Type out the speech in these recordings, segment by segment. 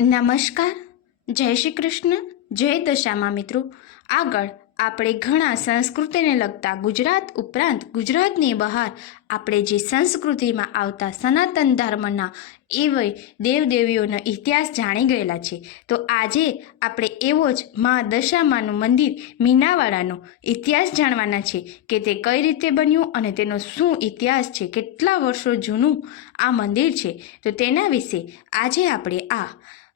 નમસ્કાર. જય શ્રી કૃષ્ણ. જય દશામાં મિત્રો. આગળ આપણે ઘણા સંસ્કૃતિને લગતા ગુજરાત ઉપરાંત ગુજરાતની બહાર આપણે જે સંસ્કૃતિમાં આવતા સનાતન ધર્મના એવી દેવદેવીઓનો ઇતિહાસ જાણી ગયેલા છે. તો આજે આપણે એવો જ મા દશામાનું મંદિર મીનાવાડાનો ઇતિહાસ જાણવાના છે કે તે કઈ રીતે બન્યું અને તેનો શું ઇતિહાસ છે, કેટલા વર્ષો જૂનું આ મંદિર છે. તો તેના વિશે આજે આપણે આ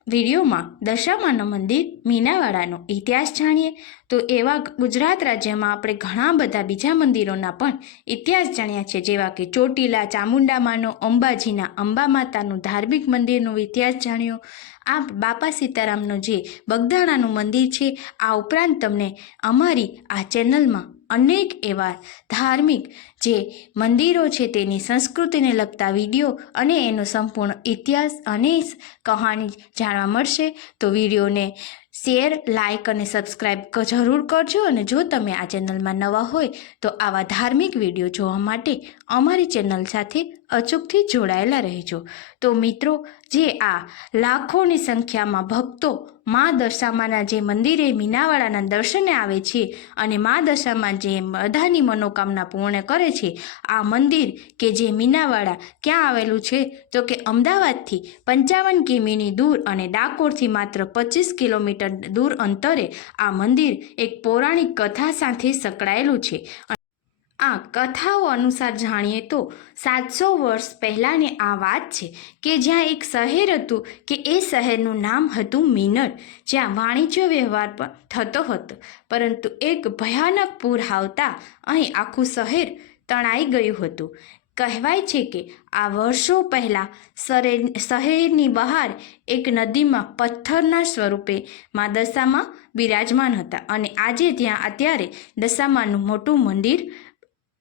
વિડીયોમાં દશામાનું મંદિર, મીનાવાડાનો ઇતિહાસ જાણીએ. તો એવા ગુજરાત રાજ્યમાં આપણે ઘણા બધા બીજા મંદિરોના પણ ઇતિહાસ જાણ્યા છે. જેવા કે ચોટીલા, ચામુંડામાનો, અંબાજીના અંબા માતાનું ધાર્મિક મંદિરનો ઇતિહાસ જાણ્યો. આ બાપા સીતારામનો જે બગદાણાનું મંદિર છે, આ ઉપરાંત તમને અમારી આ ચેનલમાં અનેક એવા ધાર્મિક જે મંદિરો છે તેની સંસ્કૃતિને લગતા વીડિયો અને એનો સંપૂર્ણ ઇતિહાસ અને કહાની જાણવા મળશે. તો વિડીયોને શેર લાઇક અને સબસ્ક્રાઈબ જરૂર કરજો અને જો તમે આ ચેનલમાં નવા હોય તો આવા ધાર્મિક વીડિયો જોવા માટે અમારી ચેનલ સાથે અચૂકથી જોડાયેલા રહેજો. તો મિત્રો જે આ લાખોની સંખ્યામાં ભક્તો મા દશામાના જે મંદિરે મીનાવાડાના દર્શને આવે છે અને મા દશામાં જે બધાની મનોકામના પૂર્ણ કરે છે, આ મંદિર કે જે મીનાવાડા ક્યાં આવેલું છે? તો કે અમદાવાદથી પંચાવન કિમીની દૂર અને ડાકોરથી માત્ર પચીસ કિલોમીટર દૂર અંતરે આ મંદિર એક પૌરાણિક કથા સાથે સંકળાયેલું છે. આ કથાઓ અનુસાર જાણીએ તો સાતસો વર્ષ પહેલાંની આ વાત છે કે જ્યાં એક શહેર હતું કે એ શહેરનું નામ હતું મિનર, જ્યાં વાણિજ્ય વ્યવહાર પણ થતો હતો. પરંતુ એક ભયાનક પૂર આવતા અહીં આખું શહેર તણાઈ ગયું હતું. કહેવાય છે કે આ વર્ષો પહેલાં શહેરની બહાર એક નદીમાં પથ્થરના સ્વરૂપે મા દશામાં બિરાજમાન હતા અને આજે ત્યાં અત્યારે દશામાનું મોટું મંદિર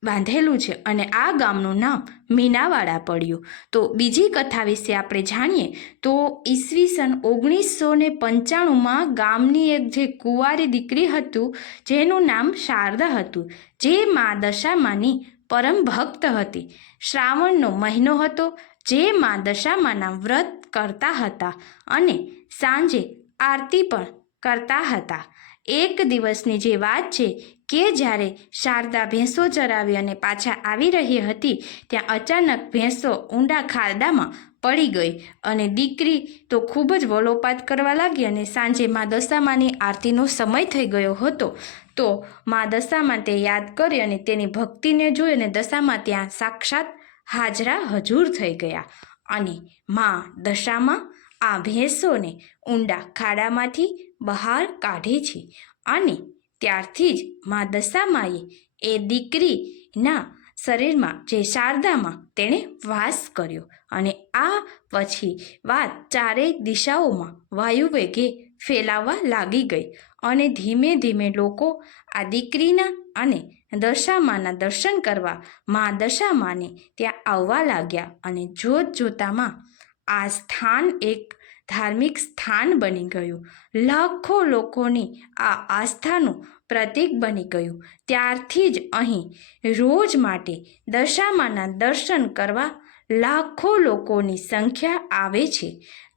બાંધેલું છે અને આ ગામનું નામ મીનાવાડા પડ્યું. તો બીજી કથા વિશે આપણે જાણીએ તો ઈસવીસન ઓગણીસો ને પંચાણુંમાં ગામની એક જે કુંવારી દીકરી હતું, જેનું નામ શારદા હતું, જે મા દશામાની પરમ ભક્ત હતી. શ્રાવણનો મહિનો હતો, જે મા દશામાના વ્રત કરતા હતા અને સાંજે આરતી પણ કરતા હતા. એક દિવસની જે વાત છે કે જ્યારે શારદા ભેંસો ચરાવી અને પાછા આવી રહી હતી, ત્યાં અચાનક ભેંસો ઊંડા ખાડામાં પડી ગઈ અને દીકરી તો ખૂબ જ વલોપાત કરવા લાગી અને સાંજે મા દશામાની આરતીનો સમય થઈ ગયો હતો. તો મા દશામાં તે યાદ કરી અને તેની ભક્તિને જોઈ અને દશામાં ત્યાં સાક્ષાત હાજરા હજૂર થઈ ગયા. અને મા દશામાં આ ભેંસોને ઊંડા ખાડામાંથી બહાર કાઢે છે અને ત્યારથી જ મા દશામાએ એ દીકરીના શરીરમાં જે શારદામાં તેણે વાસ કર્યો અને આ પછી વાત ચારેય દિશાઓમાં વાયુવેગે ફેલાવા લાગી ગઈ અને ધીમે ધીમે લોકો આ દીકરીના અને દશામાના દર્શન કરવા મા દશામાને ત્યાં આવવા લાગ્યા અને જોત જોતામાં આ સ્થાન એક ધાર્મિક સ્થાન બની ગયું. લાખો લોકોની આ આસ્થાનું પ્રતીક બની ગયું. ત્યારથી જ અહીં રોજ માટે દશામાના દર્શન કરવા લાખો લોકોની સંખ્યા આવે છે.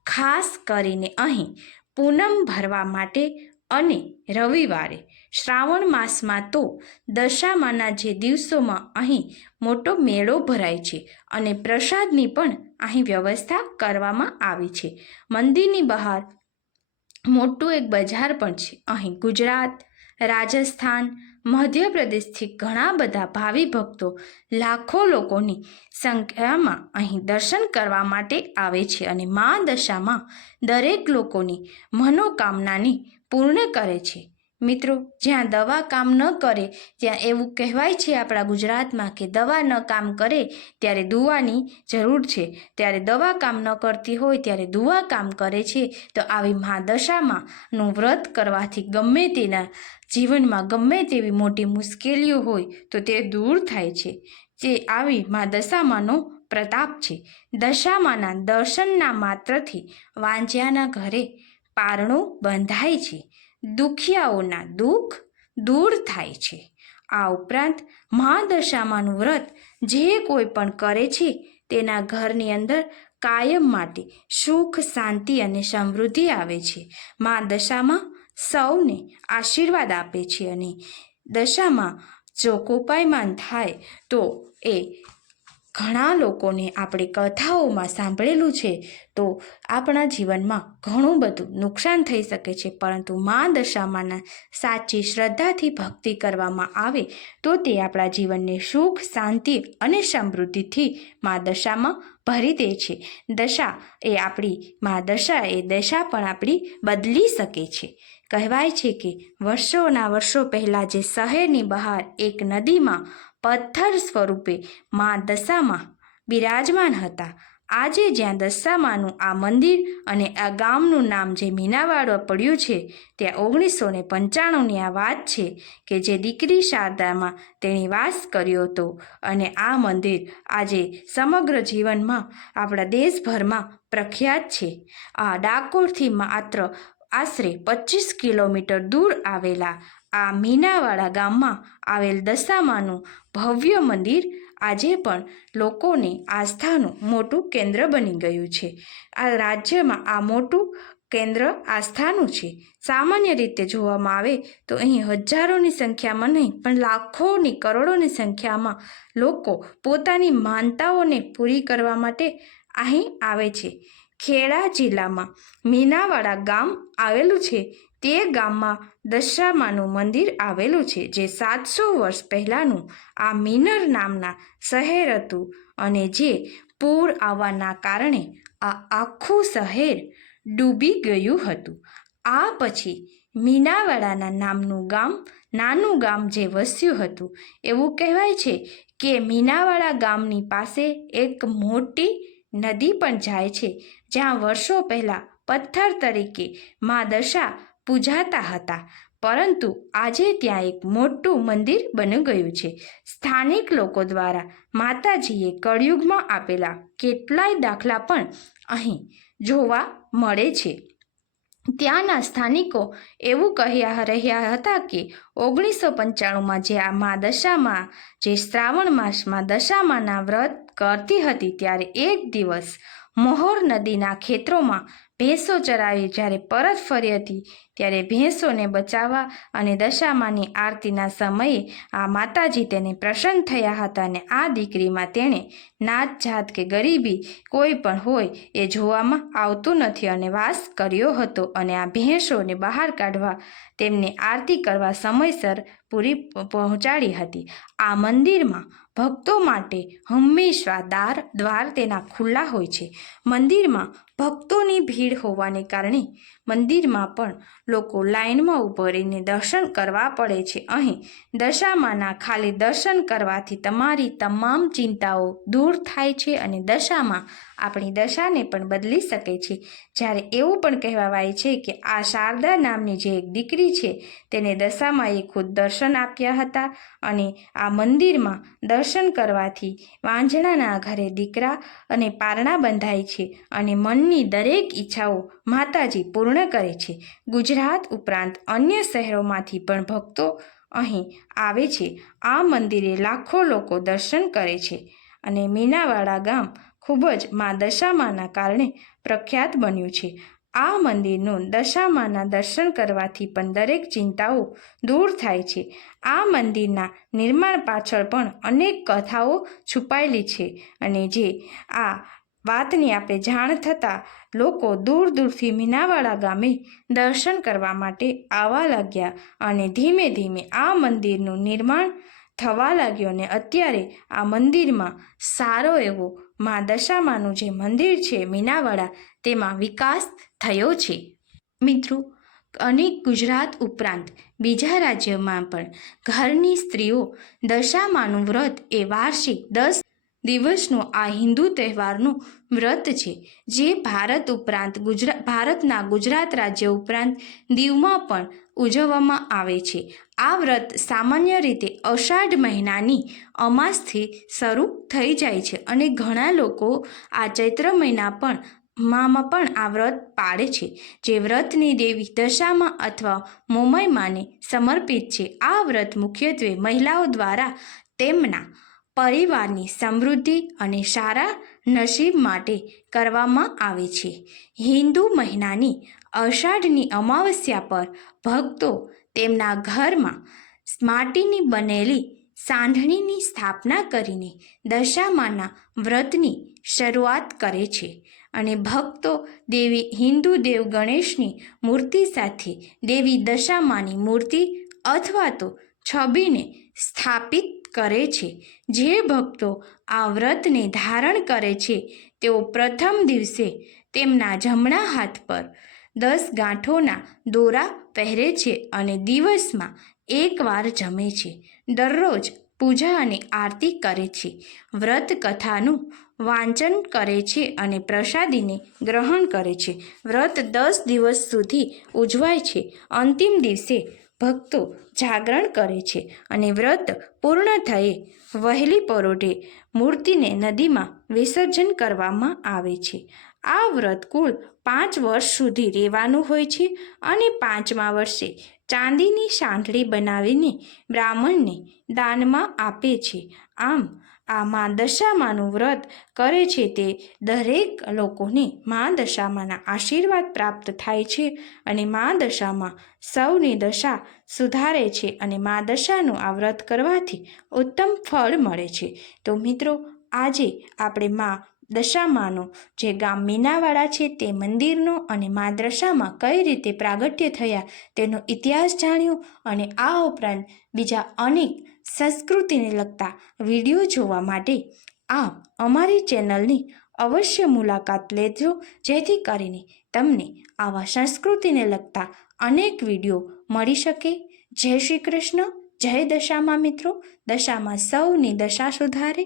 ખાસ કરીને અહીં પૂનમ ભરવા માટે અને રવિવારે. શ્રાવણ માસમાં તો દશામાના જે દિવસોમાં અહીં મોટો મેળો ભરાય છે અને પ્રસાદની પણ અહીં વ્યવસ્થા કરવામાં આવી છે. મંદિરની બહાર મોટું એક બજાર પણ છે. અહીં ગુજરાત, રાજસ્થાન, મધ્યપ્રદેશથી ઘણા બધા ભાવિ ભક્તો લાખો લોકોની સંખ્યામાં અહીં દર્શન કરવા માટે આવે છે અને મા દશામાં દરેક લોકોની મનોકામનાની પૂર્ણ કરે છે. મિત્રો, જ્યાં દવા કામ ન કરે, ત્યાં એવું કહેવાય છે આપણા ગુજરાતમાં કે દવા ન કામ કરે ત્યારે દુવાની જરૂર છે. ત્યારે દવા કામ ન કરતી હોય ત્યારે દુવા કામ કરે છે. તો આવી મા નું વ્રત કરવાથી ગમે તેના જીવનમાં ગમે તેવી મોટી મુશ્કેલીઓ હોય, તો તે દૂર થાય છે. જે આવી મહાદશામાંનો પ્રતાપ છે. દશામાના દર્શનના માત્રથી વાંજ્યાના ઘરે પારણું બંધાય છે. દુખિયાઓના દુઃખ દૂર થાય છે. આ ઉપરાંત મહાદશામાનું વ્રત જે કોઈ પણ કરે છે, તેના ઘરની અંદર કાયમ માટે સુખ, શાંતિ અને સમૃદ્ધિ આવે છે. મા દશામાં સૌને આશીર્વાદ આપે છે અને દશામાં જો કોપાયમાન થાય તો એ ઘણા લોકોને આપણે કથાઓમાં સાંભળેલું છે, તો આપણા જીવનમાં ઘણું બધું નુકસાન થઈ શકે છે. પરંતુ મા દશામાંના સાચી શ્રદ્ધાથી ભક્તિ કરવામાં આવે, તો તે આપણા જીવનને સુખ, શાંતિ અને સમૃદ્ધિથી મા દશામાં ભરી દે છે. દશા એ આપણી, મા દશા એ દશા પણ આપણી બદલી શકે છે. કહેવાય છે કે વર્ષોના વર્ષો પહેલાં જે શહેરની બહાર એક નદીમાં પથ્થર સ્વરૂપે મા દશામાં બિરાજમાન હતા. આજે જ્યાં દશામાનું આ મંદિર અને આ ગામનું નામ જે મીનાવાડો પડ્યું છે, ત્યાં ઓગણીસો ને પંચાણુંની આ વાત છે કે જે દીકરી શારદામાં તેણે વાસ કર્યો હતો અને આ મંદિર આજે સમગ્ર જીવનમાં આપણા દેશભરમાં પ્રખ્યાત છે. આ ડાકોરથી માત્ર આશરે પચીસ કિલોમીટર દૂર આવેલા આ મીનાવાડા ગામમાં આવેલ દશામાનું ભવ્ય મંદિર આજે પણ લોકોને આસ્થાનું મોટું કેન્દ્ર બની ગયું છે. આ રાજ્યમાં આ મોટું કેન્દ્ર આસ્થાનું છે. સામાન્ય રીતે જોવામાં આવે તો અહીં હજારોની સંખ્યામાં નહીં, પણ લાખોની કરોડોની સંખ્યામાં લોકો પોતાની માનતાઓને પૂરી કરવા માટે અહીં આવે છે. ખેડા જિલ્લામાં મીનાવાડા ગામ આવેલું છે. તે ગામમાં દશામાનું મંદિર આવેલું છે, જે સાતસો વર્ષ પહેલાંનું આ મીનર નામના શહેર હતું અને જે પૂર આવવાના કારણે આ આખું શહેર ડૂબી ગયું હતું. આ પછી મીનાવાડાના નામનું ગામ, નાનું ગામ જે વસ્યું હતું, એવું કહેવાય છે કે મીનાવાડા ગામની પાસે એક મોટી નદી પણ જાય છે, જ્યાં વર્ષો પહેલાં પથ્થર તરીકે મા દશા પૂજાતા હતા. પરંતુ આજે ત્યાં એક મોટું મંદિર બની ગયું છે. સ્થાનિક લોકો દ્વારા માતાજીએ કળિયુગમાં આપેલા કેટલાય દાખલા પણ અહીં જોવા મળે છે. ત્યાંના સ્થાનિકો એવું કહ્યા રહ્યા હતા કે ઓગણીસો પંચાણુંમાં જે આ મા દશામાં, જે શ્રાવણ માસમાં દશામાના વ્રત કરતી હતી, ત્યારે એક દિવસ મોહોર નદીના ખેતરોમાં ભેંસો ચરાવી જ્યારે પરત ફરી હતી, ત્યારે ભેંસોને બચાવવા અને દશામાની આરતીના સમયે આ માતાજી તેને પ્રસન્ન થયા હતા અને આ દીકરીમાં તેણે નાત જાત કે ગરીબી કોઈ પણ હોય એ જોવામાં આવતું નથી અને વાસ કર્યો હતો અને આ ભેંસોને બહાર કાઢવા તેમને આરતી કરવા સમયસર પૂરી પહોંચાડી હતી. આ મંદિરમાં ભક્તો માટે હંમેશા દાર દ્વાર તેના ખુલ્લા હોય છે. મંદિરમાં ભક્તોની ભીડ હોવાને કારણે મંદિરમાં પણ લોકો લાઇનમાં ઊભો રહીને દર્શન કરવા પડે છે. અહીં દશામાના ખાલી દર્શન કરવાથી તમારી તમામ ચિંતાઓ દૂર થાય છે અને દશામાં આપણી દશાને પણ બદલી શકે છે. જ્યારે એવું પણ કહેવાય છે કે આ શારદા નામની જે એક દીકરી છે, તેને દશામાં એ ખુદ દર્શન આપ્યા હતા અને આ મંદિરમાં દર્શન કરવાથી વાંજણાના ઘરે દીકરા અને પારણા બંધાય છે અને મનની દરેક ઈચ્છાઓ માતાજી પૂર્ણ કરે છે. ગુજરાત ઉપરાંત અન્ય શહેરોમાંથી પણ ભક્તો અહીં આવે છે. આ મંદિરે લાખો લોકો દર્શન કરે છે અને મીનાવાડા ગામ ખૂબ જ મા દશામાના કારણે પ્રખ્યાત બન્યું છે. આ મંદિરનું દશામાના દર્શન કરવાથી પણ દરેક ચિંતાઓ દૂર થાય છે. આ મંદિરના નિર્માણ પાછળ પણ અનેક કથાઓ છુપાયેલી છે અને જે આ વાતની આપણે જાણ થતાં લોકો દૂર દૂરથી મીનાવાડા ગામે દર્શન કરવા માટે આવવા લાગ્યા અને ધીમે ધીમે આ મંદિરનું નિર્માણ થવા લાગ્યું અને અત્યારે આ મંદિરમાં સારો એવો મા દશામાનું જે મંદિર છે મીનાવાડા, તેમાં વિકાસ થયો છે. મિત્રો અને ગુજરાત ઉપરાંત બીજા રાજ્યોમાં પણ ઘરની સ્ત્રીઓ દશામાનું વ્રત એ વાર્ષિક દસ દિવસનું આ હિન્દુ તહેવારનું વ્રત છે. જે ભારત ઉપરાંત ગુજરાત ભારતના ગુજરાત રાજ્ય ઉપરાંત દીવમાં પણ ઉજવવામાં આવે છે. આ વ્રત સામાન્ય રીતે અષાઢ મહિનાની અમાસથી શરૂ થઈ જાય છે અને ઘણા લોકો આ ચૈત્ર મહિના પણ, મામાં પણ આ વ્રત પાળે છે. જે વ્રતની દેવી દશામાં અથવા મોમયમાને સમર્પિત છે. આ વ્રત મુખ્યત્વે મહિલાઓ દ્વારા તેમના પરિવારની સમૃદ્ધિ અને સારા નસીબ માટે કરવામાં આવે છે. હિન્દુ મહિનાની અષાઢની અમાવસ્યા પર ભક્તો તેમના ઘરમાં માટીની બનેલી સાંઢણીની સ્થાપના કરીને દશામાના વ્રતની શરૂઆત કરે છે અને ભક્તો દેવી હિન્દુ દેવ ગણેશની મૂર્તિ સાથે દેવી દશામાની મૂર્તિ અથવા તો છબીને સ્થાપિત કરે છે. જે ભક્તો આ વ્રતને ધારણ કરે છે, તેઓ પ્રથમ દિવસે તેમના જમણા હાથ પર દસ ગાંઠોના દોરા પહેરે છે અને દિવસમાં એકવાર જમે છે. દરરોજ પૂજા અને આરતી કરે છે. વ્રત કથાનું વાંચન કરે છે અને પ્રસાદીને ગ્રહણ કરે છે. વ્રત દસ દિવસ સુધી ઉજવાય છે. અંતિમ દિવસે ભક્તો જાગરણ કરે છે અને વ્રત પૂર્ણ થયે વહેલી પરોઢે મૂર્તિને નદીમાં વિસર્જન કરવામાં આવે છે. આ વ્રત કુલ પાંચ વર્ષ સુધી રહેવાનું હોય છે અને પાંચમા વર્ષે ચાંદીની સાંઠળી બનાવીને બ્રાહ્મણને દાનમાં આપે છે. આમ આ મા દશામાનું વ્રત કરે છે તે દરેક લોકોને મા દશામાના આશીર્વાદ પ્રાપ્ત થાય છે અને મા દશામાં સૌની દશા સુધારે છે અને મા દશાનું આ વ્રત કરવાથી ઉત્તમ ફળ મળે છે. તો મિત્રો, આજે આપણે મા દશામાનો, જે ગામ મીનાવાડા છે તે મંદિરનો અને માદ્રશામાં કઈ રીતે પ્રાગટ્ય થયા તેનો ઇતિહાસ જાણ્યો અને આ ઉપરાંત બીજા અનેક સંસ્કૃતિને લગતા વીડિયો જોવા માટે આ અમારી ચેનલની અવશ્ય મુલાકાત લેજો, જેથી કરીને તમને આવા સંસ્કૃતિને લગતા અનેક વીડિયો મળી શકે. જય શ્રી કૃષ્ણ, જય દશામાં મિત્રો. દશામાં સૌની દશા સુધારે.